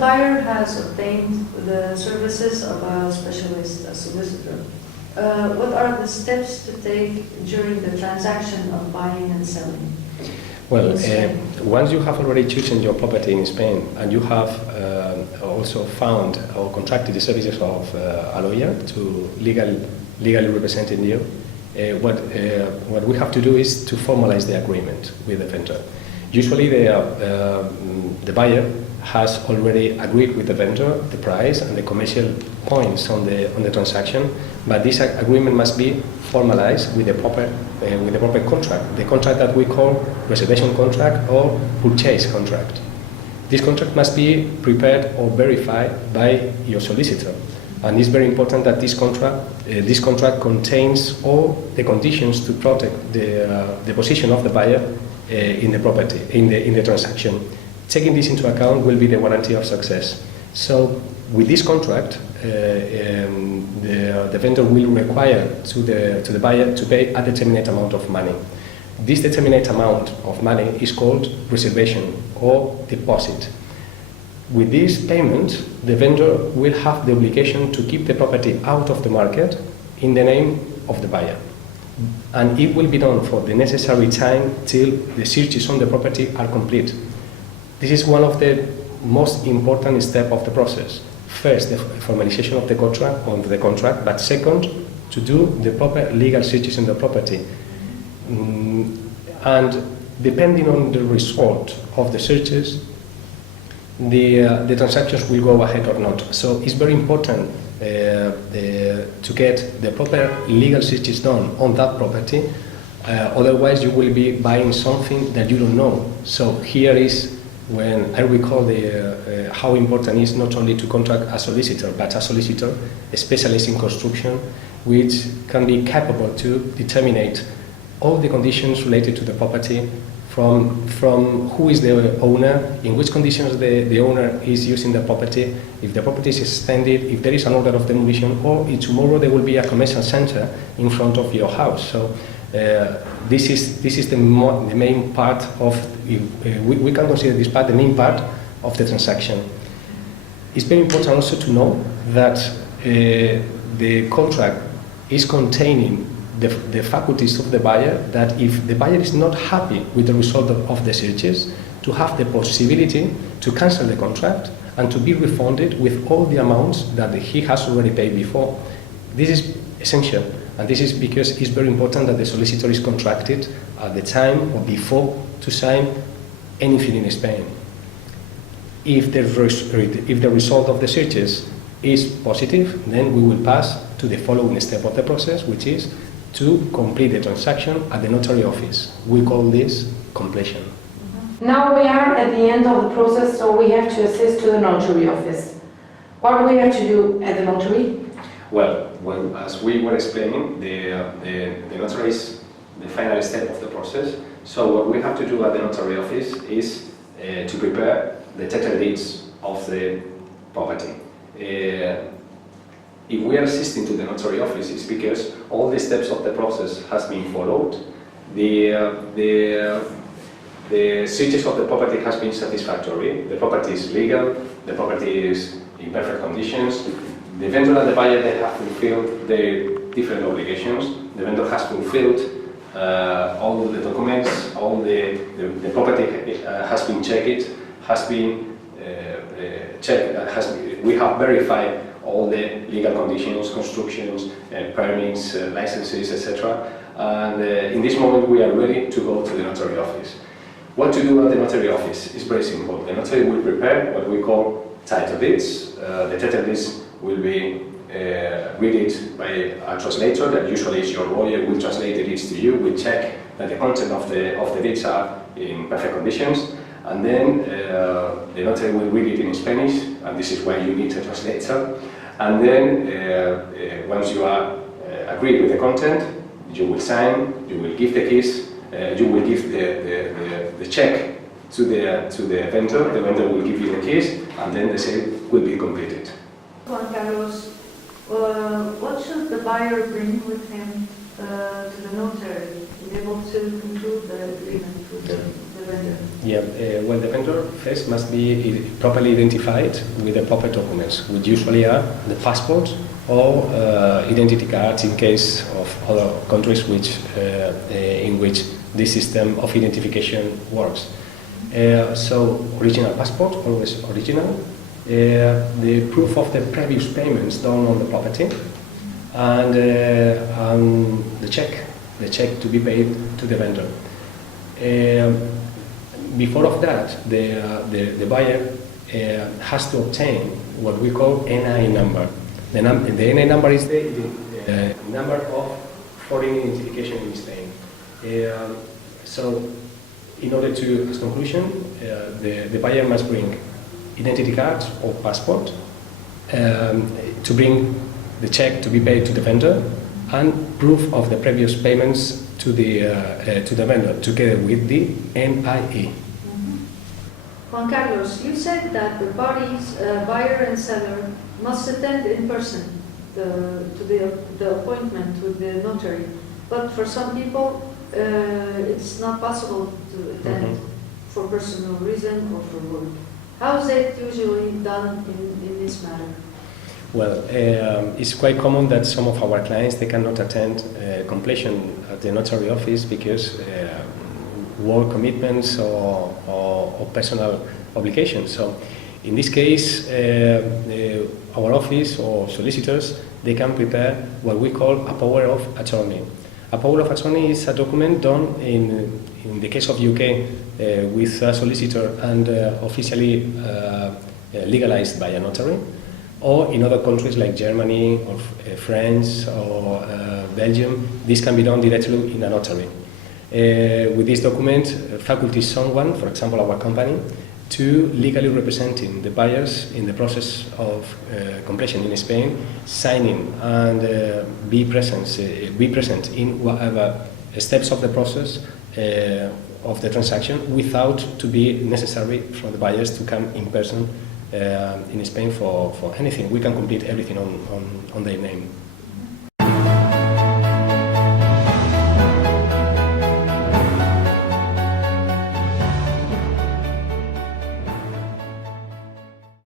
buyer has obtained the services of a specialist, a solicitor, what are the steps to take during the transaction of buying and selling? Well, once you have already chosen your property in Spain and you have also found or contracted the services of a lawyer to legally representing you, what we have to do is to formalize the agreement with the vendor. Usually the buyer has already agreed with the vendor the price and the commercial points on the transaction, but this agreement must be formalized with the proper contract, the contract that we call reservation contract or purchase contract. This contract must be prepared or verified by your solicitor, and it's very important that this contract contains all the conditions to protect the position of the buyer in the property, in the transaction. Taking this into account will be the guarantee of success. So with this contract, the vendor will require to the buyer to pay a determinate amount of money. This determinate amount of money is called reservation or deposit. With this payment, the vendor will have the obligation to keep the property out of the market in the name of the buyer. And it will be done for the necessary time till the searches on the property are complete. This is one of the most important steps of the process. First, the formalization of the contract, but second, to do the proper legal searches on the property. And depending on the result of the searches, the transactions will go ahead or not. So it's very important to get the proper legal searches done on that property. Otherwise, you will be buying something that you don't know. So here is when I recall how important it is not only to contract a solicitor, but a solicitor, a specialist in construction, which can be capable to determine all the conditions related to the property, from who is the owner, in which conditions the owner is using the property, if the property is extended, if there is an order of demolition, or if tomorrow there will be a commercial center in front of your house. So this is the main part of, we can consider this part the main part of the transaction. It's very important also to know that the contract is containing the faculties of the buyer, that if the buyer is not happy with the result of the searches, to have the possibility to cancel the contract and to be refunded with all the amounts that he has already paid before. This is essential, and this is because it's very important that the solicitor is contracted at the time or before to sign anything in Spain. If the result of the searches is positive, then we will pass to the following step of the process, which is to complete the transaction at the notary office. We call this completion. Now we are at the end of the process, so we have to assist to the notary office. What do we have to do at the notary? Well, as we were explaining, the notary is the final step of the process. So what we have to do at the notary office is to prepare the title deeds of the property. If we are assisting to the notary office, it's because all the steps of the process has been followed. The searches of the property has been satisfactory. The property is legal. The property is in perfect conditions. The vendor and the buyer, they have fulfilled their different obligations. The vendor has fulfilled all the documents. All the property has been checked. Has been checked. We have verified all the legal conditions, constructions, permits, licenses, etc. And in this moment we are ready to go to the notary office. What to do at the notary office is very simple. The notary will prepare what we call title deeds. The title deeds will be read by a translator, that usually is your lawyer, will translate the deeds to you, will check that the content of the deeds are in perfect conditions. And then the notary will read it in Spanish, and this is why you need a translator. And then once you are agreed with the content, you will sign, you will give the keys, you will give the check to the vendor. The vendor will give you the keys, and then the sale will be completed. Juan Carlos, what should the buyer bring with him to the notary to be able to conclude the agreement with the vendor? Yeah, well, the vendor first must be properly identified with the proper documents, which usually are the passport or identity cards in case of other countries in which this system of identification works. So, original passport, always original. The proof of the previous payments done on the property, and the check to be paid to the vendor. Before of that, the buyer has to obtain what we call NI number. The NI number is the number of foreign identification in Spain. So, in order to, as conclusion, the buyer must bring identity card or passport to bring the check to be paid to the vendor and proof of the previous payments to the vendor, together with the NIE. Juan Carlos, you said that the parties, buyer and seller, must attend in person to the appointment with the notary. But for some people, it's not possible to attend for personal reason or for work. How is it usually done in this matter? Well, it's quite common that some of our clients, they cannot attend completion at the notary office because work commitments or personal obligations. So in this case, our office or solicitors, they can prepare what we call a power of attorney. A power of attorney is a document done in the case of UK with a solicitor and officially legalized by a notary, or in other countries like Germany or France or Belgium, this can be done directly in a notary. With this document, faculties someone, for example our company, to legally representing the buyers in the process of completion in Spain, signing and be present in whatever steps of the process of the transaction, without to be necessary for the buyers to come in person in Spain for anything. We can complete everything on their name.